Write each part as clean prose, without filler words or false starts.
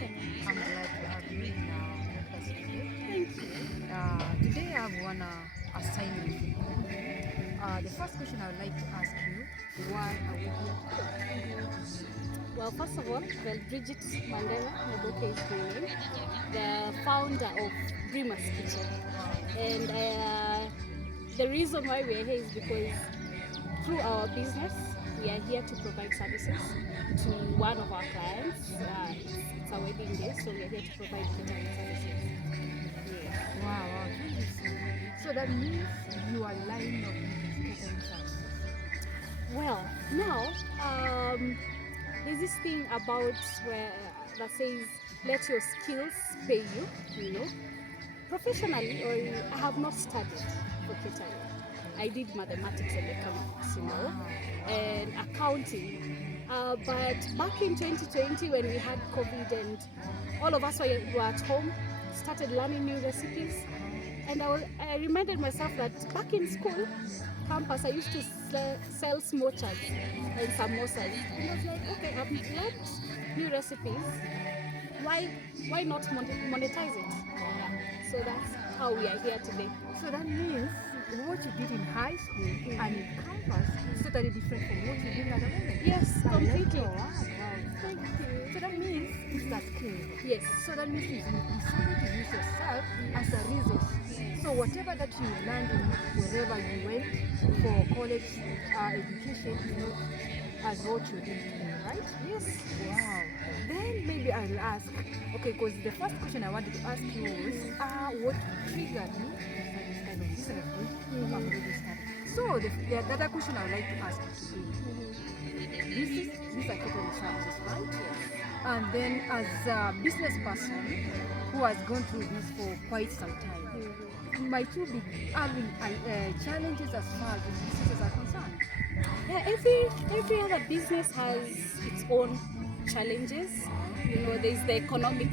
Kitchen. I'm glad to have you in podcast today. Thank you. Today I have one assignment for you. The first question I would like to ask you, why are we here today? Well, first of all, Velbridget Mandera is my name, the founder of Brima's Kitchen. And the reason why we are here is because through our business, we are here to provide services to one of our clients. It's a wedding day, so we are here to provide catering services. Yes. Wow, thank you so much. So that means you are lining up with catering services. Well, now there's this thing about where that says let your skills pay you. You know, professionally, or I have not studied for catering. I did mathematics and economics, and accounting. But back in 2020, when we had COVID and all of us were at home, started learning new recipes. And I reminded myself that back in school, campus, I used to sell smochas and samosas. And I was like, okay, I've learned new recipes. Why not monetize it? Yeah. So that's how we are here today. So that means what you did in high school and in campus is totally different from what you did at the moment. Yes, completely. Wow. Thank you. So that means it's that skill. Yes. So that means you decided to use yourself as a resource. So whatever that you learned in wherever you went for college education, as what you did today, right? Yes. Wow. Then maybe I'll ask, okay, because the first question I wanted to ask you was, what triggered you to start this kind of business with already started? So the other question I would like to ask you today, these are catering services, right? Yes. And then as a business person who has gone through this for quite some time, might you be having challenges as far as businesses are concerned? Yeah, every other business has its own challenges. There's the economic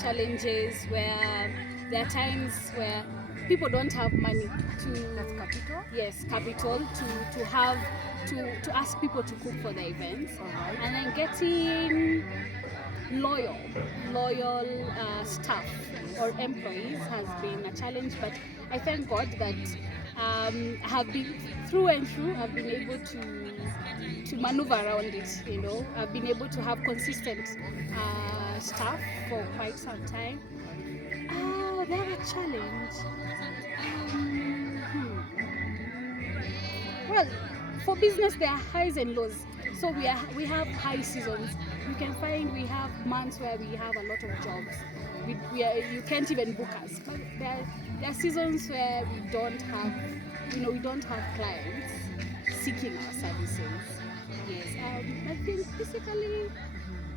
challenges where there are times where people don't have money to. That's capital. Yes, capital to have to ask people to cook for the events, Alright. and then getting loyal staff or employees has been a challenge, but I thank God that I have been through and through. I've been able to maneuver around it. I've been able to have consistent staff for quite some time. The other challenge. Well, for business there are highs and lows. So we have high seasons. You can find we have months where we have a lot of jobs. You can't even book us. But there are seasons where we don't have clients seeking our services. Yes. I think basically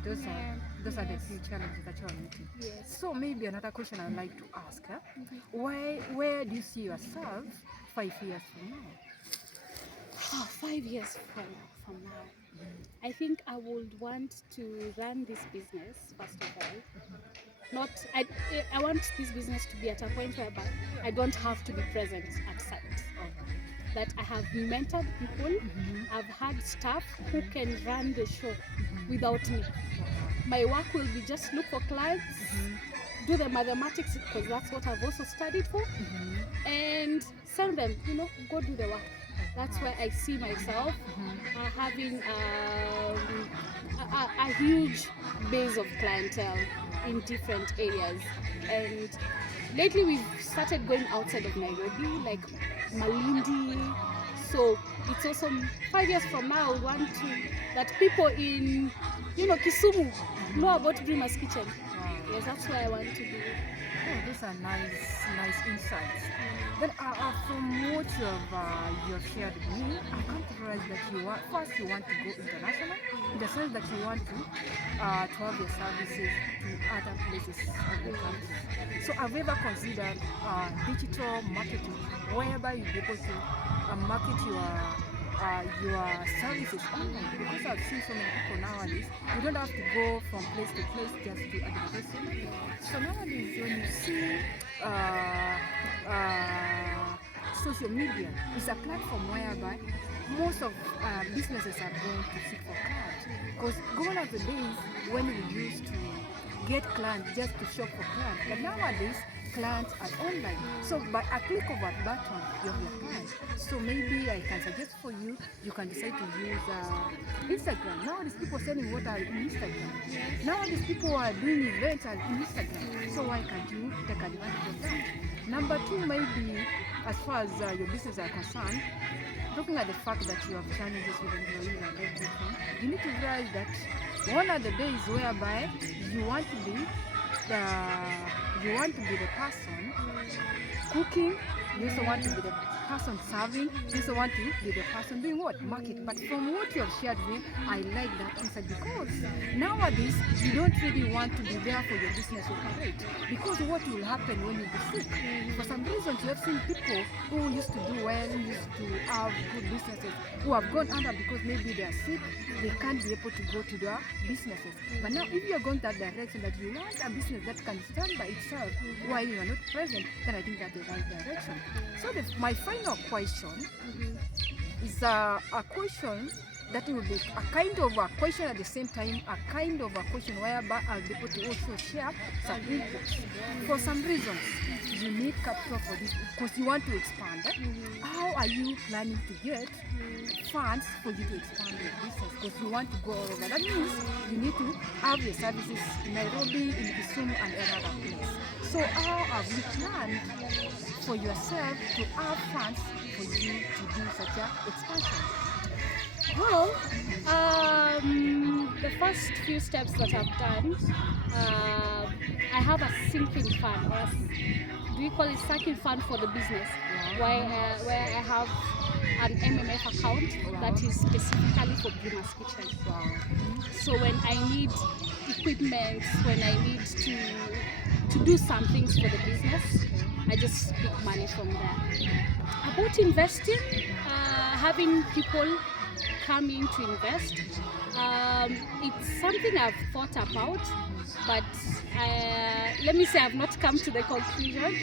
those are the few challenges that you are meeting. yes. So maybe another question I'd like to ask, where do you see yourself 5 years from now? 5 years from now, I think I would want to run this business first of all. I want this business to be at a point where I don't have to be present at site. That I have mentored people, I've had staff who can run the show without me. My work will be just look for clients, do the mathematics because that's what I've also studied for, and send them, go do the work. That's where I see myself having a huge base of clientele in different areas. And lately we've started going outside of Nairobi, like Malindi. So it's also 5 years from now, I want that people in Kisumu know about Brima's Kitchen. Yes, that's where I want to be. Oh, these are nice insights. Then from what you've shared with me, I come to realize that you want to go international, in the sense that you want to have your services to other places of the country. So have you ever considered digital marketing, whereby you'll be able to market your services online? Because I've seen so many people nowadays, you don't have to go from place to place just to advertise. So nowadays when you see social media is a platform whereby most of businesses are going to seek for clients. Because gone are the days when we used to get clients just to shop for clients. But nowadays, clients are online. So by a click of a button, you have your clients. So maybe I can suggest for you, you can decide to use Instagram. Nowadays, people selling water in Instagram. Nowadays, people are doing events on Instagram. So why can't you take advantage of that? Number two, maybe as far as your business are concerned, looking at the fact that you have challenges with employees and everything, you need to realize that one of the days whereby you want to be the person cooking, you also want to be the person serving, you also want to be the person doing what? Market. But from what you have shared with, I like that answer because nowadays you don't really want to be there for your business to operate because what will happen when you be sick? For some reasons, you have seen people who used to do well, who used to have good businesses, who have gone under because maybe they are sick, they can't be able to go to their businesses. But now if you are going that direction that you want a business that can stand by itself while you are not present, then I think that's the right direction. So my final question is a question that will be a kind of a question at the same time, a kind of a question whereby I'll be able to also share some inputs. For some reasons, you need capital for this because you want to expand. How are you planning to get funds for you to expand your business? Because you want to go all over. That means you need to have your services in Nairobi, in Kisumu, and another place. So how have you planned for yourself to have funds for you to do such an expansion? Well, the first few steps that I've done, I have a sinking fund, or do you call it sinking fund for the business, where I have an MMF account that is specifically for Brima's Kitchen. So when I need equipment, when I need to do some things for the business, I just pick money from there. About investing, having people come in to invest, it's something I've thought about, but let me say I've not come to the conclusion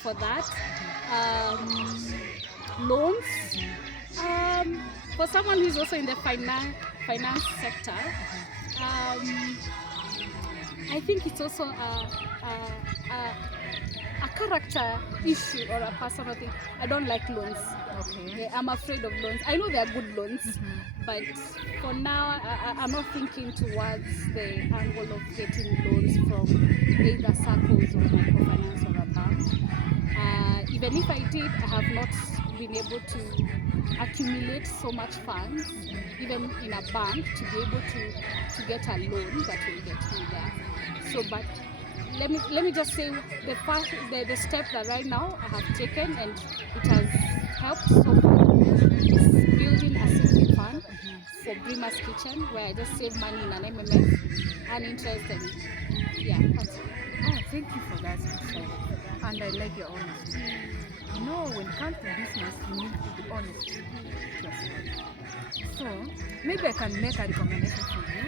for that. Loans, for someone who's also in the finance sector, I think it's also a character issue or a personal thing. I don't like loans. Okay. I'm afraid of loans. I know they are good loans, but for now, I'm not thinking towards the angle of getting loans from either circles or microfinance or a bank. Even if I did, I have not been able to accumulate so much funds, even in a bank, to be able to get a loan that will get me there. So, but let me just say the step that right now I have taken and it has helped so far is building a sinking fund for Brima's Kitchen, where I just save money in an MMF and interest, and yeah, that's it. Oh, thank you for that, and I like your honesty. You know, when it comes to business, you need to be honest to yourself. So maybe I can make a recommendation for you.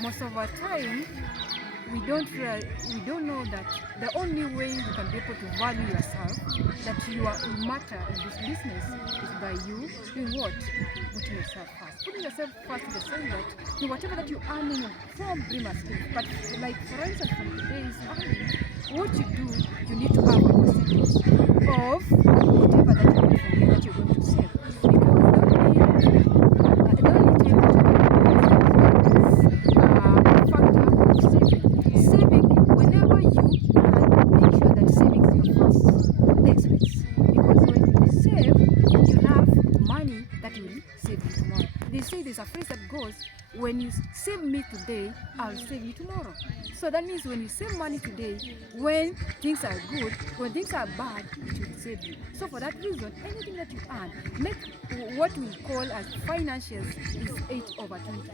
Most of our time, we don't know that the only way you can be able to value yourself, that you matter in this business, is by you doing what? Putting yourself first. Putting yourself first in the sense that whatever that you're earning from Brima's Kitchen, but like for instance from today's earning, what you do, you need to have a percentage of whatever that you get from you that you're going to save. Because the only time that you can factor of saving. Saving, whenever you can make sure that saving is your first expense. Because when you save, you have money that will save you tomorrow. They say there's a phrase that goes, when you save me today, I'll save you tomorrow. So that means when you save money today, when things are good, when things are bad, it will save you. So for that reason, anything that you earn, make what we call as financials is 8/20.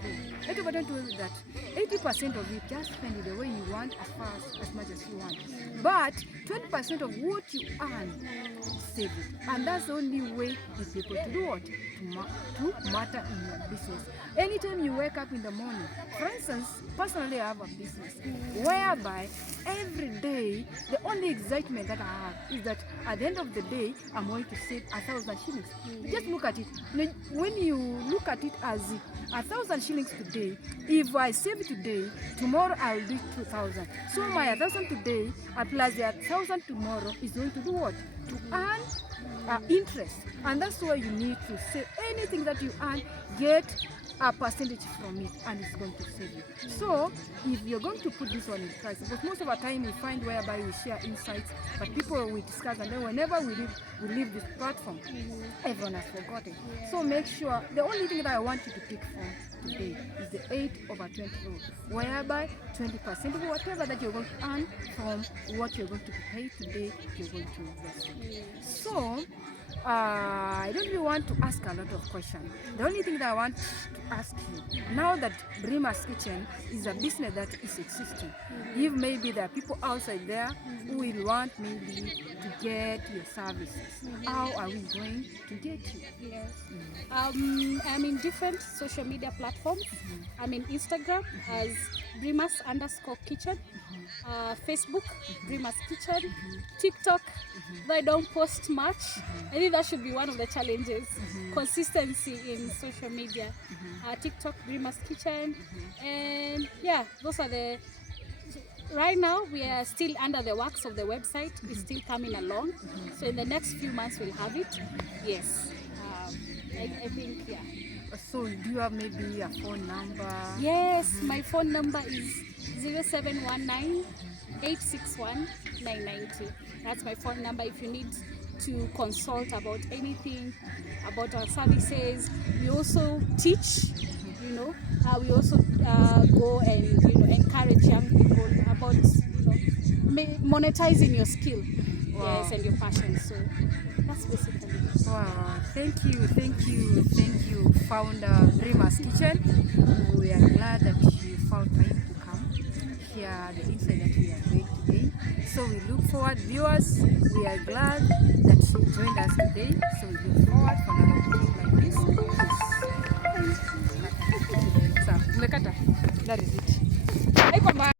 8/20 is that 80% of it, just spend it the way you want, as much as you want. But 20% of what you earn, save it. And that's the only way is people to do what? To to matter in your business. Anytime you wake up in the morning, for instance, personally I have a business whereby every day the only excitement that I have is that at the end of the day I'm going to save 1,000 shillings. Just look at it. When you look at it as 1,000 shillings today, if I save today, tomorrow I'll do 2,000. So my 1,000 today plus the 1,000 tomorrow is going to do what? To earn interest. And that's why you need to save. Anything that you earn, get a percentage from it, and it's going to save you. So if you're going to put this one in price, because most of the time we find whereby we share insights, but people we discuss, and then whenever we leave this platform, everyone has forgotten. So make sure, the only thing that I want you to pick from today is the 8/20 rule, whereby 20% of whatever that you're going to earn from what you're going to be paid today, you're going to invest in. So I don't really want to ask a lot of questions. The only thing that I want to ask you, now that Brima's Kitchen is a business that is existing, if maybe there are people outside there who will want maybe to get your services, how are we going to get you? Yes. I'm in different social media platforms. I'm in Instagram as Brima's_kitchen, Facebook, Brima's Kitchen, TikTok, though I don't post much. I think that should be one of the challenges, consistency in social media. TikTok, Brima's Kitchen, and yeah, those are the... Right now, we are still under the works of the website. It's still coming along. So in the next few months, we'll have it. Yes. I think, yeah. So do you have maybe a phone number? Yes, my phone number is 0719 861 990. That's my phone number if you need to consult about anything, about our services. We also teach, we also go and encourage young people about monetizing your skill. Wow. Yes, and your passion. So that's basically it. Wow, thank you, founder Brima's Kitchen. We are glad that you found time to come share the insight that we are doing today. So we look forward, viewers, we are glad that you joined us today. So we look forward for another video like this. So, that is it.